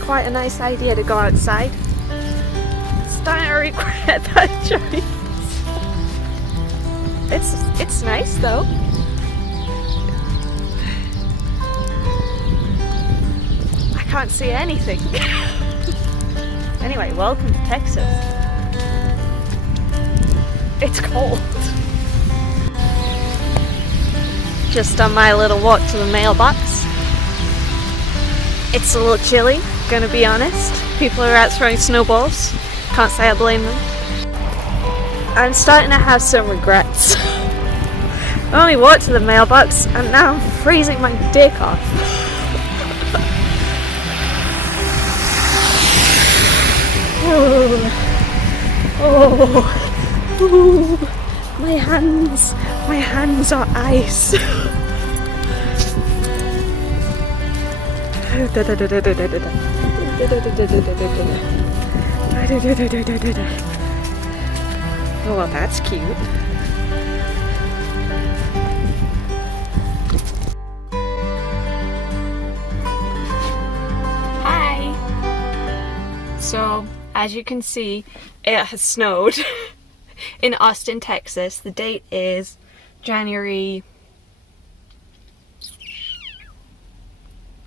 quite a nice idea to go outside. Starting to regret that choice. It's nice though. I can't see anything. Anyway, welcome to Texas. It's cold. Just on my little walk to the mailbox. It's a little chilly, gonna be honest. People are out throwing snowballs. Can't say I blame them. I'm starting to have some regrets. I only walked to the mailbox and now I'm freezing my dick off. Oh, my hands are ice. Oh, well, that's cute. Hi! So, as you can see, it has snowed in Austin, Texas. The date is January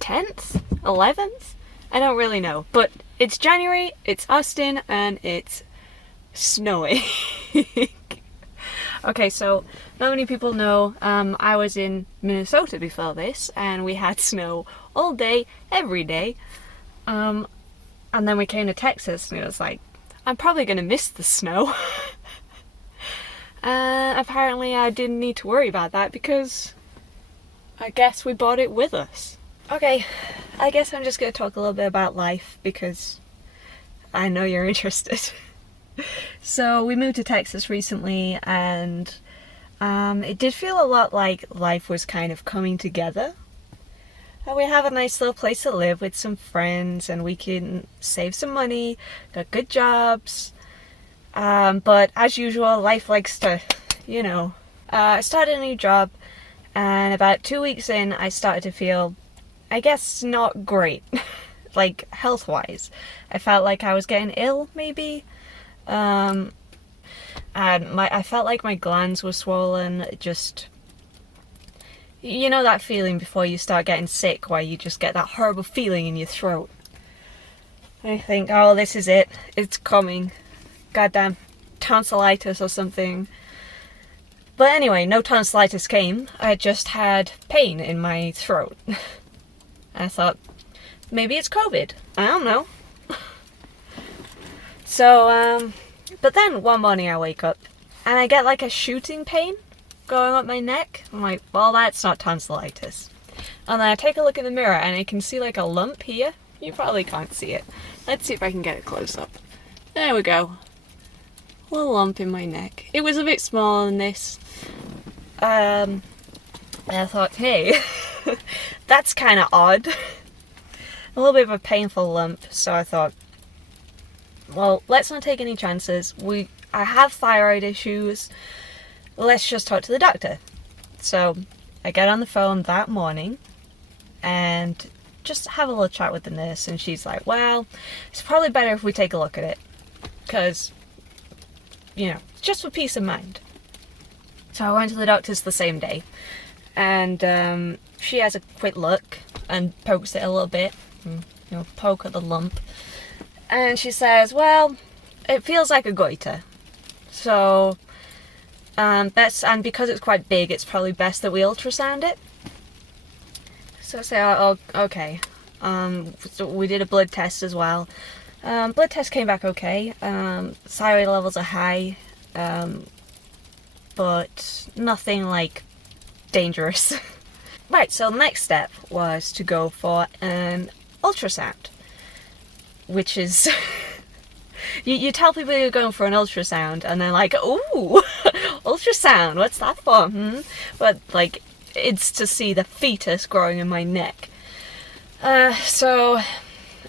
10th? 11th? I don't really know, but it's January, it's Austin, and it's snowing. Okay, so not many people know, I was in Minnesota before this, and we had snow all day, every day, and then we came to Texas, and it was like, I'm probably gonna miss the snow. Apparently I didn't need to worry about that because I guess we brought it with us. Okay, I guess I'm just going to talk a little bit about life because I know you're interested. So we moved to Texas recently and it did feel a lot like life was kind of coming together. We have a nice little place to live with some friends and we can save some money, got good jobs. But as usual, life likes to, I started a new job and about 2 weeks in I started to feel, I guess, not great, like health-wise. I felt like I was getting ill, maybe. And I felt like my glands were swollen, just, you know that feeling before you start getting sick where you just get that horrible feeling in your throat. I think, oh, this is it, it's coming. Goddamn tonsillitis or something. But anyway, no tonsillitis came. I just had pain in my throat. I thought, maybe it's COVID. I don't know. So, but then one morning I wake up and I get like a shooting pain going up my neck. I'm like, well, that's not tonsillitis. And then I take a look in the mirror and I can see like a lump here. You probably can't see it. Let's see if I can get it close up. There we go. A little lump in my neck. It was a bit smaller than this. And I thought, hey, that's kind of odd. A little bit of a painful lump, so I thought, well, let's not take any chances. I have thyroid issues. Let's just talk to the doctor. So I get on the phone that morning and just have a little chat with the nurse, and she's like, well, it's probably better if we take a look at it, because, just for peace of mind. So I went to the doctor's the same day, and she has a quick look and pokes it a little bit, and, poke at the lump, and she says, well, it feels like a goiter, so and because it's quite big, it's probably best that we ultrasound it. So I say, oh, okay. So we did a blood test as well. Blood test came back okay. Thyroid levels are high, but nothing like dangerous. Right, so the next step was to go for an ultrasound, which is you tell people you're going for an ultrasound and they're like, ooh, ultrasound, what's that for? But like, it's to see the fetus growing in my neck. So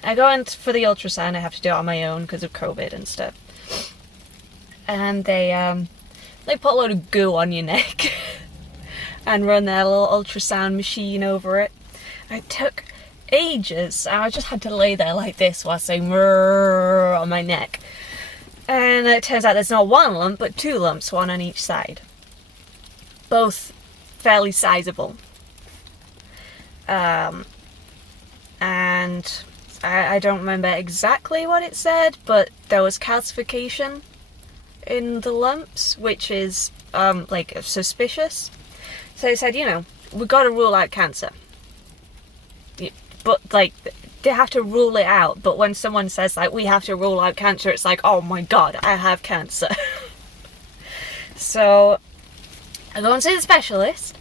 I go in for the ultrasound. I have to do it on my own because of COVID and stuff. And they put a load of goo on your neck and run their little ultrasound machine over it. It took ages, and I just had to lay there like this while saying "Mrrr" on my neck. And it turns out there's not one lump, but 2 lumps, one on each side. Both fairly sizable. And I don't remember exactly what it said, but there was calcification in the lumps, which is like suspicious. So they said, we've got to rule out cancer. But like, they have to rule it out. But when someone says like, we have to rule out cancer, it's like, oh my god, I have cancer. So I go and see the specialist,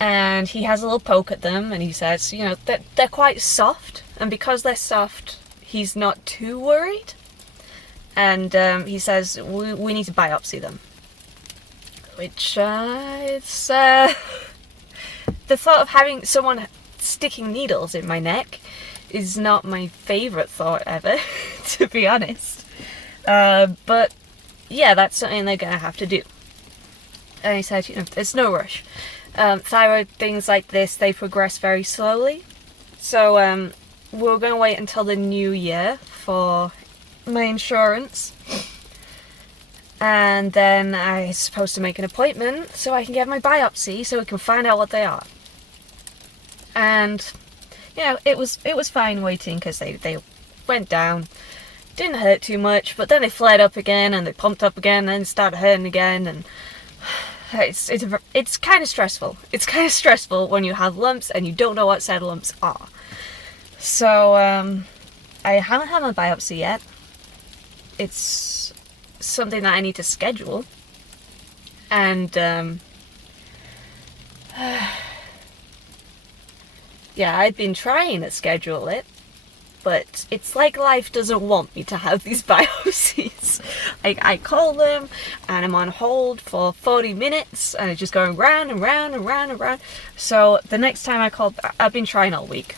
and he has a little poke at them, and he says, they're quite soft, and because they're soft, he's not too worried. And he says, we need to biopsy them. Which, it's, the thought of having someone sticking needles in my neck is not my favourite thought ever, to be honest. But, yeah, that's something they're going to have to do. And he said, there's no rush. Thyroid things like this, they progress very slowly. So, we're going to wait until the new year for my insurance. And then I'm supposed to make an appointment so I can get my biopsy so we can find out what they are. And, it was fine waiting because they went down. Didn't hurt too much, but then they flared up again and they pumped up again and then started hurting again, and it's kind of stressful. It's kind of stressful when you have lumps and you don't know what said lumps are. So, I haven't had my biopsy yet. It's something that I need to schedule. And, yeah, I've been trying to schedule it, but it's like life doesn't want me to have these biopsies. Like, I call them, and I'm on hold for 40 minutes, and it's just going round and round and round and round. So, the next time I call, I've been trying all week,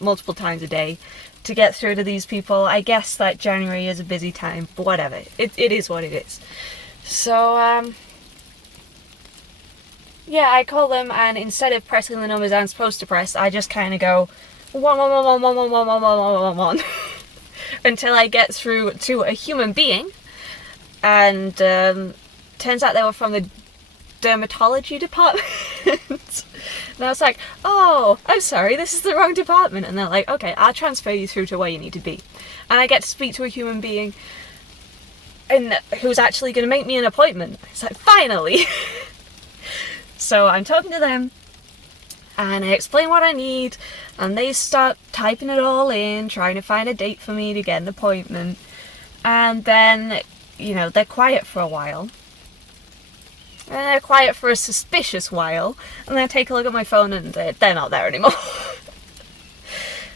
multiple times a day, to get through to these people. I guess that January is a busy time, but whatever. It is what it is. So, yeah, I call them, and instead of pressing the numbers I'm supposed to press, I just kind of go 1 until I get through to a human being. And turns out they were from the dermatology department. And I was like, oh, I'm sorry, this is the wrong department. And they're like, okay, I'll transfer you through to where you need to be. And I get to speak to a human being and who's actually going to make me an appointment. It's like, finally. So I'm talking to them, and I explain what I need, and they start typing it all in, trying to find a date for me to get an appointment. And then, they're quiet for a while. And they're quiet for a suspicious while, and then I take a look at my phone and they're not there anymore.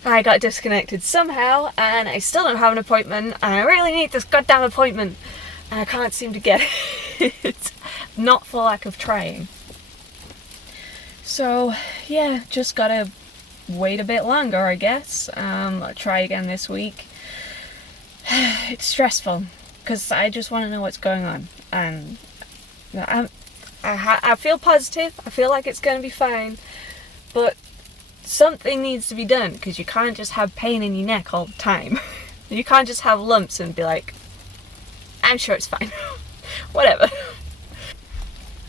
I got disconnected somehow, and I still don't have an appointment, and I really need this goddamn appointment, and I can't seem to get it. Not for lack of trying. So, yeah, just gotta wait a bit longer, I guess. I'll try again this week. It's stressful, because I just want to know what's going on, and I feel positive. I feel like it's going to be fine, but something needs to be done, because you can't just have pain in your neck all the time. You can't just have lumps and be like, I'm sure it's fine. Whatever.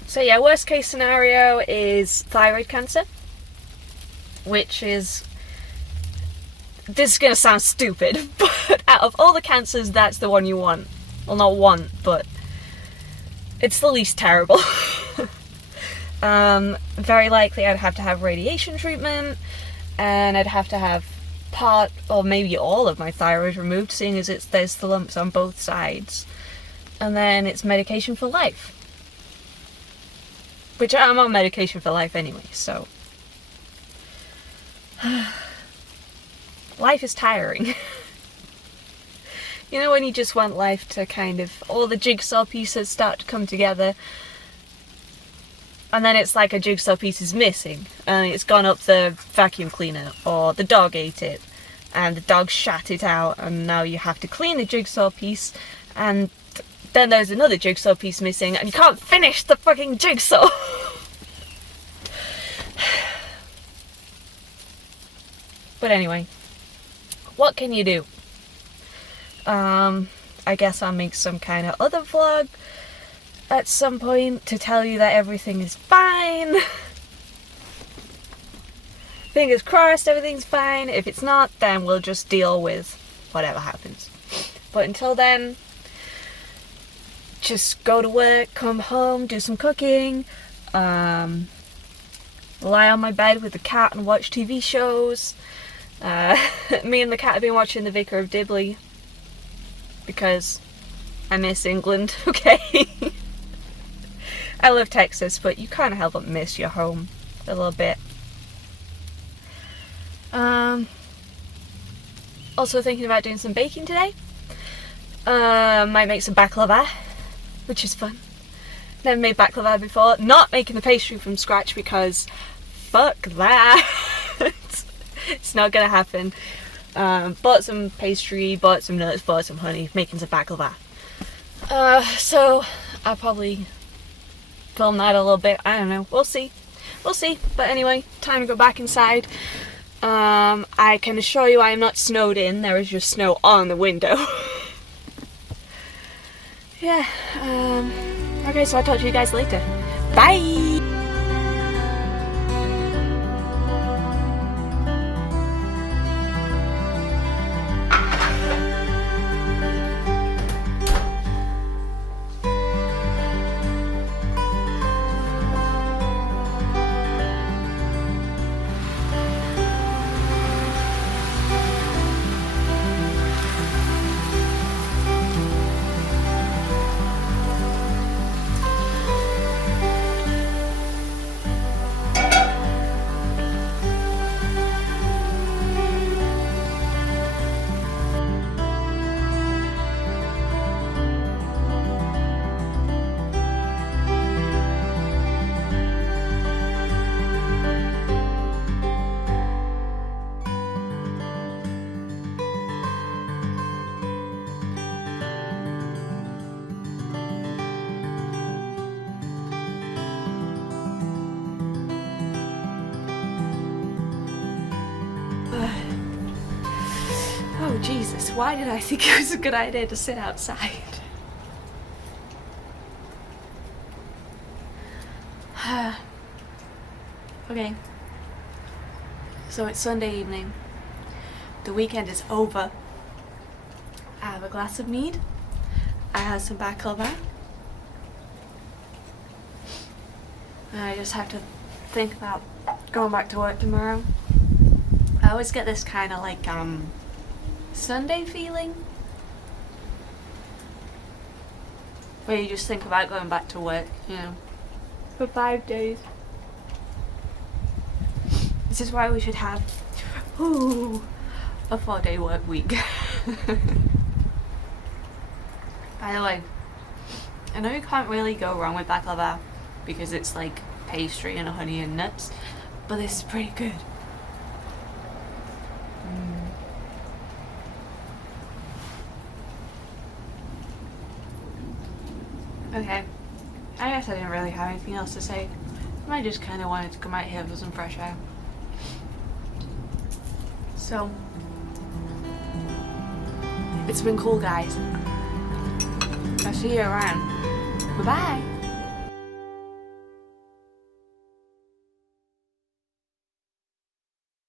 So yeah, worst case scenario is thyroid cancer, which is, this is going to sound stupid, but out of all the cancers, that's the one you want. Well, not want, but it's the least terrible. Very likely I'd have to have radiation treatment, and I'd have to have part or maybe all of my thyroid removed, seeing as there's the lumps on both sides. And then it's medication for life. Which I'm on medication for life anyway, so. Life is tiring. When you just want life to kind of, all the jigsaw pieces start to come together, and then it's like a jigsaw piece is missing, and it's gone up the vacuum cleaner, or the dog ate it, and the dog shat it out, and now you have to clean the jigsaw piece, and then there's another jigsaw piece missing, and you can't finish the fucking jigsaw. But anyway, what can you do? I guess I'll make some kind of other vlog at some point to tell you that everything is fine. Fingers crossed everything's fine. If it's not, then we'll just deal with whatever happens. But until then, just go to work, come home, do some cooking, lie on my bed with the cat and watch TV shows. Me and the cat have been watching The Vicar of Dibley because I miss England, okay? I love Texas, but you can't help but miss your home a little bit. Also thinking about doing some baking today. Might make some baklava, which is fun. Never made baklava before. Not making the pastry from scratch because fuck that. It's not gonna happen. Bought some pastry, bought some nuts, bought some honey, making some baklava. So I'll probably film that a little bit. I don't know. We'll see. We'll see. But anyway, time to go back inside. I can assure you I am not snowed in. There is just snow on the window. Yeah. Okay, so I'll talk to you guys later. Bye! Oh Jesus, why did I think it was a good idea to sit outside? Okay, so it's Sunday evening. The weekend is over. I have a glass of mead. I have some baklava. And I just have to think about going back to work tomorrow. I always get this kind of like Sunday feeling where you just think about going back to work, you know, for 5 days. This is why we should have a 4-day work week. By the way, I know you can't really go wrong with baklava because it's like pastry and honey and nuts, but this is pretty good. Okay, I guess I didn't really have anything else to say. I just kind of wanted to come out here for some fresh air. So, it's been cool, guys. I'll see you around. Bye-bye.